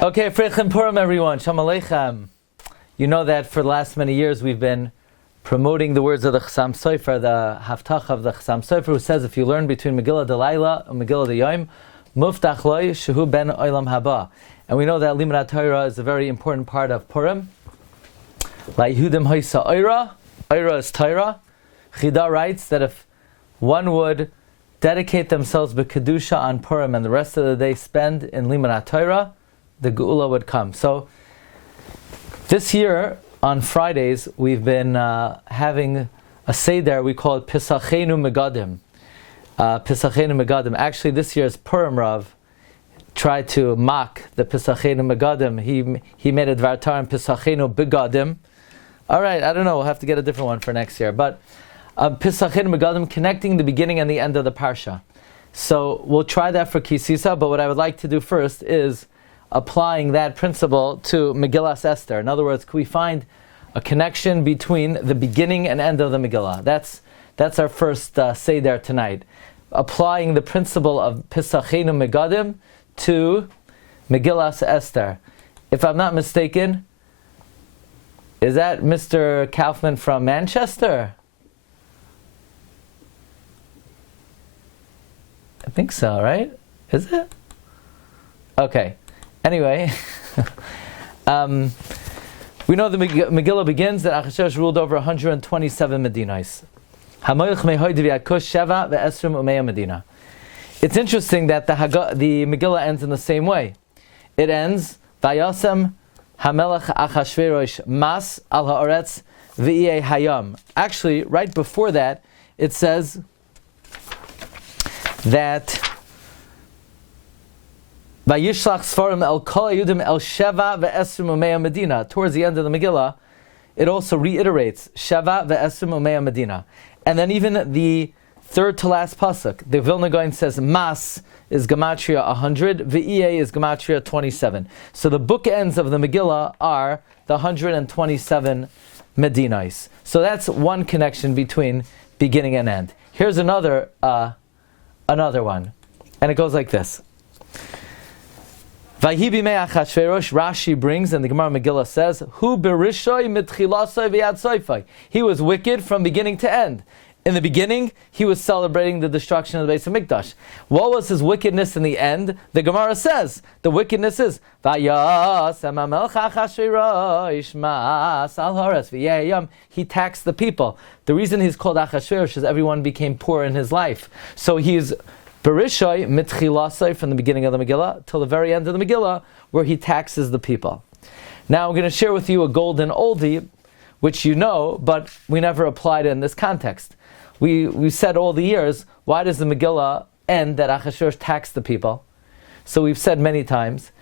Okay, Freichem Purim, everyone. Shalom Aleichem. You know that for the last many years we've been promoting the words of the Chassam Sofer, the Haftach of the Chassam Sofer, who says if you learn between Megillah Delayla and Megillah Deyom, Muftach Loi Shehu Ben Olam Haba. And we know that Limud Torah is a very important part of Purim. Like Yehudim Hoisa Oira, Oira is Torah. Chida writes that if one would dedicate themselves to Kedusha on Purim and the rest of the day spend in Limud Torah, the Geula would come. So this year on Fridays we've been having a seder. We call it Pesacheinu Megadim. Pesacheinu Megadim. Actually, this year's Purim Rav tried to mock the Pesacheinu Megadim. He made a Dvartar and Pesacheinu Begadim. All right, I don't know. We'll have to get a different one for next year. But Pesacheinu Megadim, connecting the beginning and the end of the parsha. So we'll try that for Kisisa. But what I would like to do first is applying that principle to Megillas Esther. In other words, can we find a connection between the beginning and end of the Megillah? That's our first seder tonight. Applying the principle of Pesacheinu Megadim to Megillas Esther. If I'm not mistaken, is that Mr. Kaufman from Manchester? I think so, right? Is it? Okay. Anyway, we know the Megillah begins that Achashverosh ruled over 127 Medinas. It's interesting that the Megillah ends in the same way. It ends, Vayasem Hamelech Achashverosh Mas al Haaretz V'iyeh Hayam. Actually, right before that, it says that Vayishlach Sfarim El Kol Yudim El Sheva Ve'esrim Umeya Medina. Towards the end of the Megillah, it also reiterates Sheva Ve'esrim Umeya Medina. And then even the third to last pasuk, the Vilna Gaon says Mas is Gematria 100, Ve'iyeh is Gematria 27. So the bookends of the Megillah are the 127 Medinas. So that's one connection between beginning and end. Here's another one, and it goes like this. Rashi brings, and the Gemara Megillah says, "Hu berishoy mitchilasay v'yad soifay." He was wicked from beginning to end. In the beginning, he was celebrating the destruction of the Beis HaMikdash. What was his wickedness in the end? The Gemara says the wickedness is he taxed the people. The reason he's called Achashverosh is everyone became poor in his life. So he's Berishoy mitchilasay from the beginning of the Megillah till the very end of the Megillah, where he taxes the people. Now I'm going to share with you a golden oldie, which you know, but we never applied it in this context. We said all the years, why does the Megillah end that Achashverosh taxed the people? So we've said many times,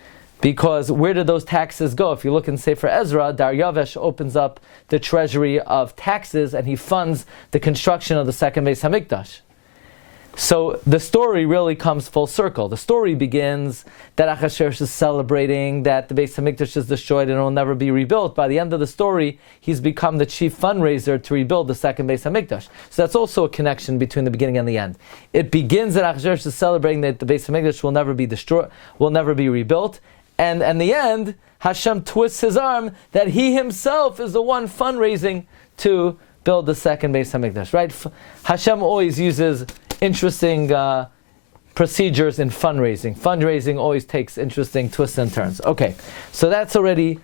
because where did those taxes go? If you look in Sefer Ezra, Daryavesh opens up the treasury of taxes and he funds the construction of the second Beis HaMikdash. So the story really comes full circle. The story begins that Achashverosh is celebrating that the Beis HaMikdash is destroyed and it will never be rebuilt. By the end of the story, he's become the chief fundraiser to rebuild the second Beis HaMikdash. So that's also a connection between the beginning and the end. It begins that Achashverosh is celebrating that the Beis HaMikdash will never be destroyed, will never be rebuilt. And in the end, Hashem twists his arm that he himself is the one fundraising to build the second Beis HaMikdash. Right? Hashem always uses interesting procedures in fundraising. Fundraising always takes interesting twists and turns. Okay, so that's already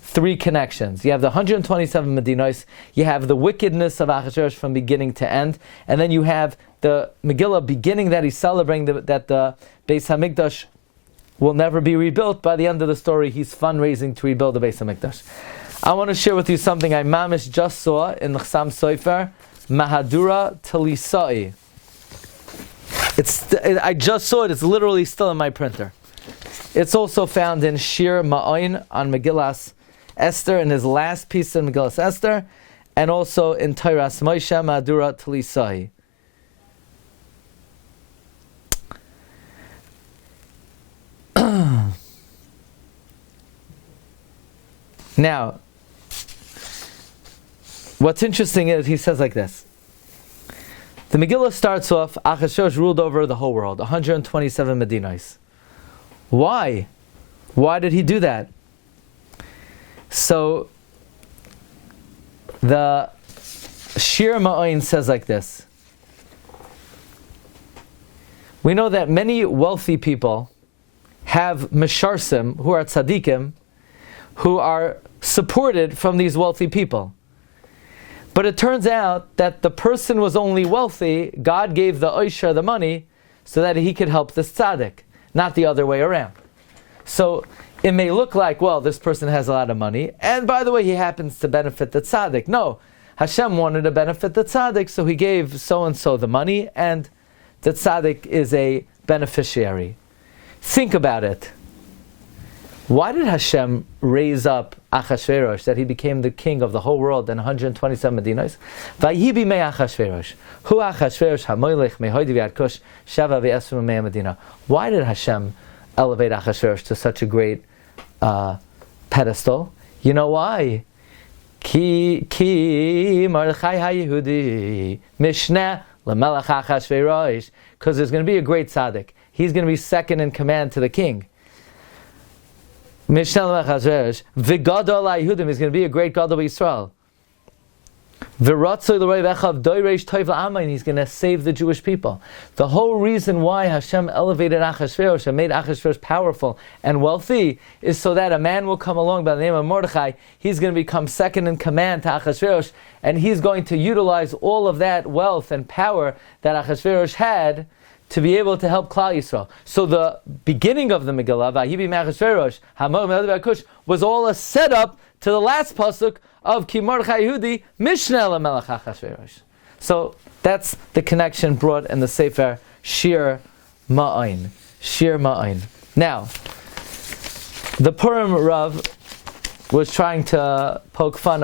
three connections. You have the 127 Medinos, you have the wickedness of Achashverosh from beginning to end, and then you have the Megillah beginning that he's celebrating that the Beis HaMikdash will never be rebuilt. By the end of the story, he's fundraising to rebuild the Beis HaMikdash. I want to share with you something I mamish just saw in the Chassam Sofer, Mahadura Talisai. I just saw it. It's literally still in my printer. It's also found in Shir Ma'oin on Megillas Esther, in his last piece in Megillas Esther, and also in Teiras Moshe Madura Talisai. Now, what's interesting is he says like this. The Megillah starts off, Achashverosh ruled over the whole world, 127 Medinas. Why? Why did he do that? So, the Shir Ma'oin says like this. We know that many wealthy people have mesharsim, who are tzaddikim, who are supported from these wealthy people. But it turns out that the person was only wealthy, God gave the oisher the money, so that he could help this tzaddik, not the other way around. So it may look like, well, this person has a lot of money, and by the way, he happens to benefit the tzaddik. No, Hashem wanted to benefit the tzaddik, so he gave so-and-so the money, and the tzaddik is a beneficiary. Think about it. Why did Hashem raise up Achashverosh, that he became the king of the whole world in 127 Medinas? Vayibi me Achashverosh. Hu Achashverosh hamoilech mehoidi v'adkosh shava v'esru me Medina. Why did Hashem elevate Achashverosh to such a great pedestal? You know why? Ki Mordechai HaYehudi Mishneh L'melech Achashverosh. Because there's going to be a great tzaddik. He's going to be second in command to the king. Mishneh L'melech Achashverosh. V'gadol HaYehudim is going to be a great God of Yisrael. V'ratzoi l'roi v'echav doireish toiv la'amayim. He's going to save the Jewish people. The whole reason why Hashem elevated Achashverosh and made Achashverosh powerful and wealthy is so that a man will come along by the name of Mordechai. He's going to become second in command to Achashverosh, and he's going to utilize all of that wealth and power that Achashverosh had to be able to help Klal Yisrael. So the beginning of the Megillah, Vayibi Achashverosh, Hamor Me'od V'Kush, was all a setup to the last pasuk of Ki Mordechai Yehudi Mishneh L'melech Achashverosh. So that's the connection brought in the Sefer Shir Ma'oin. Shir Ma'oin. Now, the Purim Rav was trying to poke fun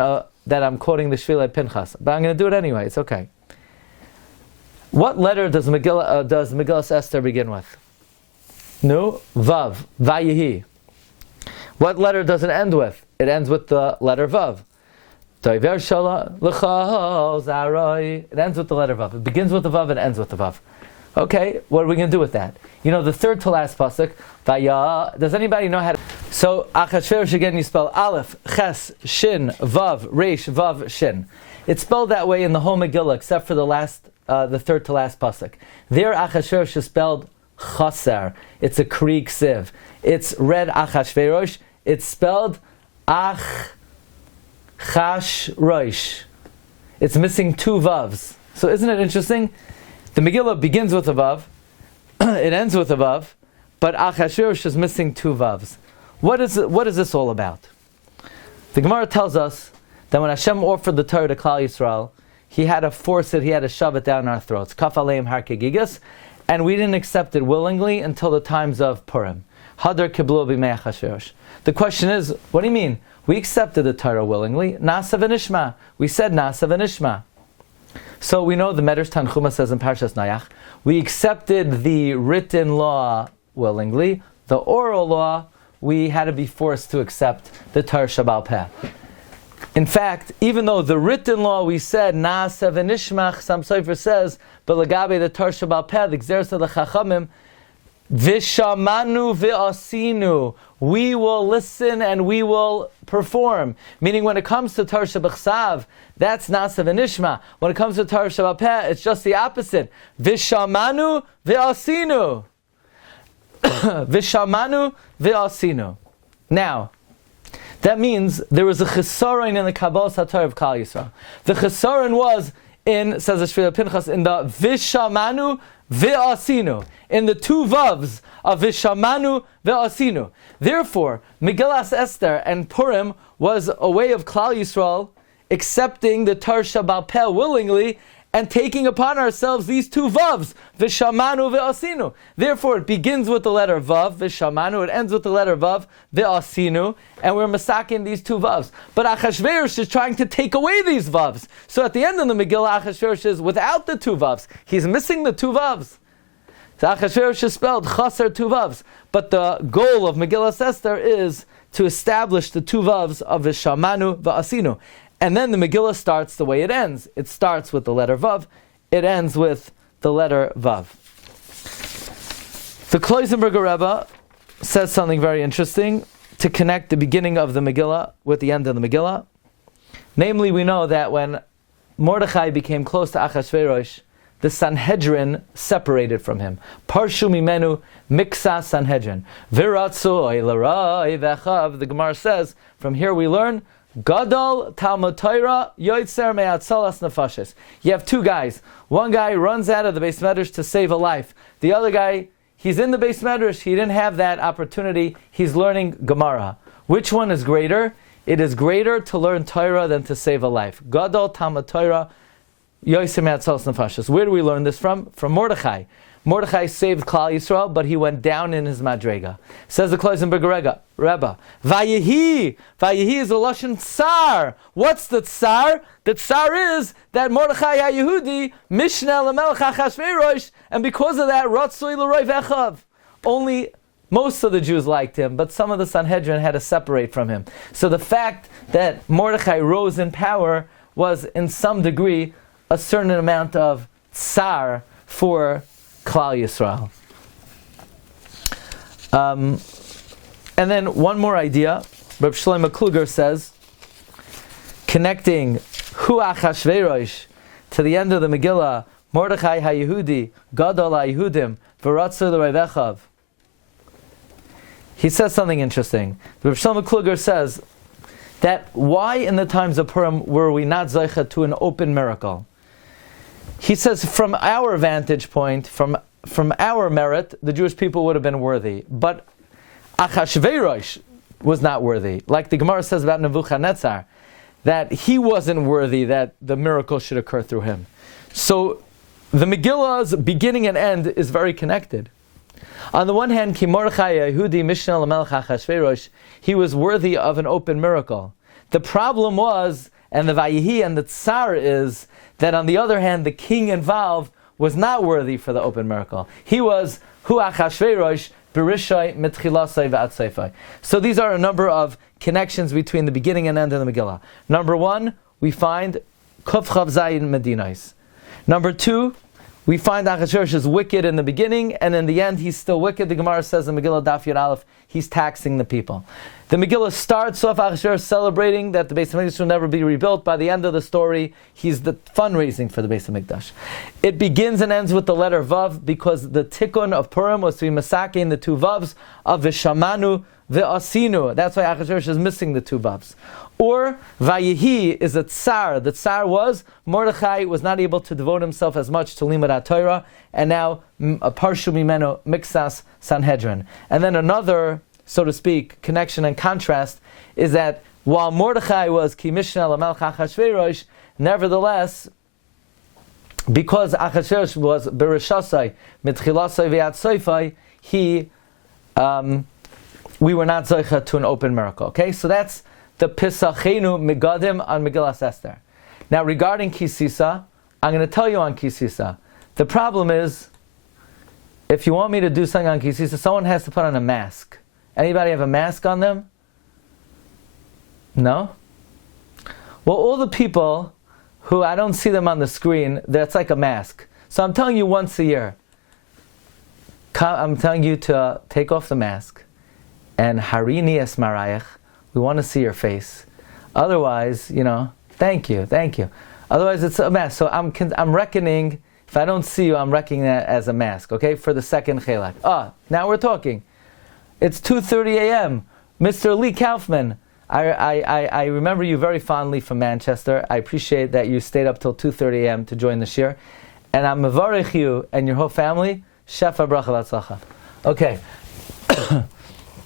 that I'm quoting the Shvilei Pinchas, but I'm going to do it anyway. It's okay. What letter does Megillas Esther begin with? No, Vav, Vayehi. What letter does it end with? It ends with the letter Vav. It ends with the letter Vav. It begins with the Vav and ends with the Vav. Okay, what are we going to do with that? You know, the third to last pasuk, Vaya. Does anybody know how to? So, Achashverosh again, you spell Aleph, Ches, Shin, Vav, Resh, Vav, Shin. It's spelled that way in the whole Megillah, except for the third to last pasuk. There, Achashverosh is spelled Chaser. It's a Krieg Siv. It's read Achashverosh. It's spelled Ach Chash Roish. It's missing two Vavs. So isn't it interesting? The Megillah begins with a Vav, it ends with a Vav, but Achashverosh is missing two Vavs. What is this all about? The Gemara tells us that when Hashem offered the Torah to Klal Yisrael, He had to force it, He had to shove it down our throats. Kaf aleim har kegigas, and we didn't accept it willingly until the times of Purim. Hadar kiblu b'mei Achashverosh. The question is, what do you mean? We accepted the Torah willingly. Nasa v'nishma. We said Nasa v'nishma. So we know the Medrash Tanchuma says in Parshas Nayach, we accepted the written law willingly. The oral law, we had to be forced to accept the Torah Shabbal Peh. In fact, even though the written law we said Nasa v'nishmach, some Sofer says, but Lagabe the Torah Shabbal Peh, the Gzeres of the Chachamim, Vishamanu v'asinu. We will listen and we will perform. Meaning, when it comes to Torah Shabbat, that's Nasa v'nishma. When it comes to Torah Shabbat Peh, it's just the opposite. Vishamanu v'asinu. Vishamanu v'asinu. Now, that means there was a chesaron in the Kabbalah Satar of Klal Yisrael. The chesaron was in, says the Shvilei Pinchas, in the Vishamanu v'asinu, in the two Vavs of Vishamanu v'asinu. Therefore, Megillas Esther and Purim was a way of Klal Yisrael accepting the Torah Shabbal Peh willingly and taking upon ourselves these two Vavs, Vishamanu v'asinu. Therefore, it begins with the letter Vav, Vishamanu, it ends with the letter Vav, v'asinu, and we're masaking these two Vavs. But Achashverosh is trying to take away these Vavs. So at the end of the Megillah, Achashverosh is without the two Vavs. He's missing the two Vavs. So Achashverosh is spelled Chaser two Vavs. But the goal of Megillas Esther is to establish the two Vavs of Vishamanu v'asinu. And then the Megillah starts the way it ends. It starts with the letter Vav. It ends with the letter Vav. The Kloisenberger Rebbe says something very interesting to connect the beginning of the Megillah with the end of the Megillah. Namely, we know that when Mordechai became close to Achashverosh, the Sanhedrin separated from him. Parshu mimenu miksa Sanhedrin. Viratzu oilarai vechav. The Gemara says, from here we learn, Gadol Talmud Torah Yoitzer Me'atzalas Nefashes. You have two guys. One guy runs out of the Beis Medrash to save a life. The other guy, he's in the Beis Medrash, he didn't have that opportunity, he's learning Gemara. Which one is greater? It is greater to learn Torah than to save a life. Gadol Talmud Torah Yoitzer Me'atzalas Nefashes. Where do we learn this from? From Mordechai. Mordechai saved Klal Yisrael, but he went down in his madrega. Says the Kloisenberg Rebbe, Vayehi is a lashon tsar. What's the tsar? The tsar is that Mordechai HaYehudi Mishneh LaMelech Achashverosh, and because of that, Ratzui L'Roi Vechav. Only most of the Jews liked him, but some of the Sanhedrin had to separate from him. So the fact that Mordechai rose in power was, in some degree, a certain amount of tsar for Klal Yisrael. And then one more idea. Reb Shlomo Kluger says, connecting Hu Achashverosh to the end of the Megillah, Mordechai HaYehudi, Gadol HaYehudim, V'ratzur L'Revechav. He says something interesting. Reb Shlomo Kluger says that why in the times of Purim were we not zeicha to an open miracle? He says, from our vantage point, from our merit, the Jewish people would have been worthy. But Achashverosh was not worthy. Like the Gemara says about Nebuchadnezzar, that he wasn't worthy that the miracle should occur through him. So the Megillah's beginning and end is very connected. On the one hand, Ki Mordechai Yehudi Mishneh LaMelech Achashverosh, he was worthy of an open miracle. The problem was, and the Vayehi and the Tsar is, that on the other hand, the king involved was not worthy for the open miracle. He was Hu Achashverosh Berishai Mitchilasai V'Atzayfai. So these are a number of connections between the beginning and end of the Megillah. Number one, we find Kuf Chav Zayin Medinais. Number two, we find Achashverosh is wicked in the beginning, and in the end he's still wicked. The Gemara says in Megillah Daf Yud Aleph, he's taxing the people. The Megillah starts off Achashverosh celebrating that the Beis HaMikdash will never be rebuilt. By the end of the story, he's the fundraising for the Beis HaMikdash. It begins and ends with the letter Vav, because the tikkun of Purim was to be masakein the two Vavs of Vishamanu Ve'asinu. That's why Achashverosh is missing the two Vavs. Or Vayehi is a tsar. The tsar was Mordechai was not able to devote himself as much to Limud HaTorah, and now a parshu mimeno miksas Sanhedrin. And then another, so to speak, connection and contrast is that while Mordechai was Ki Mishneh LaMelech Achashverosh, nevertheless, because Achashverosh was Bereshasai Mitchilasai V'Atzayfai, we were not zeicha to an open miracle. Okay, so that's the Pesacheinu Megadim on Megillas Esther. Now regarding Kisisa, I'm going to tell you on Kisisa. The problem is, if you want me to do something on Kisisa, someone has to put on a mask. Anybody have a mask on them? No? Well, all the people who I don't see them on the screen, that's like a mask. So I'm telling you once a year, I'm telling you to take off the mask and Harini es Marayach. We want to see your face. Otherwise, thank you. Otherwise, it's a mask. So I'm reckoning, if I don't see you, I'm reckoning that as a mask, okay, for the second chelak. Now we're talking. It's 2:30 a.m. Mr. Lee Kaufman, I remember you very fondly from Manchester. I appreciate that you stayed up till 2:30 a.m. to join the shir. And I'm mevarich you and your whole family. Shefa bracha v'atzlacha. Okay.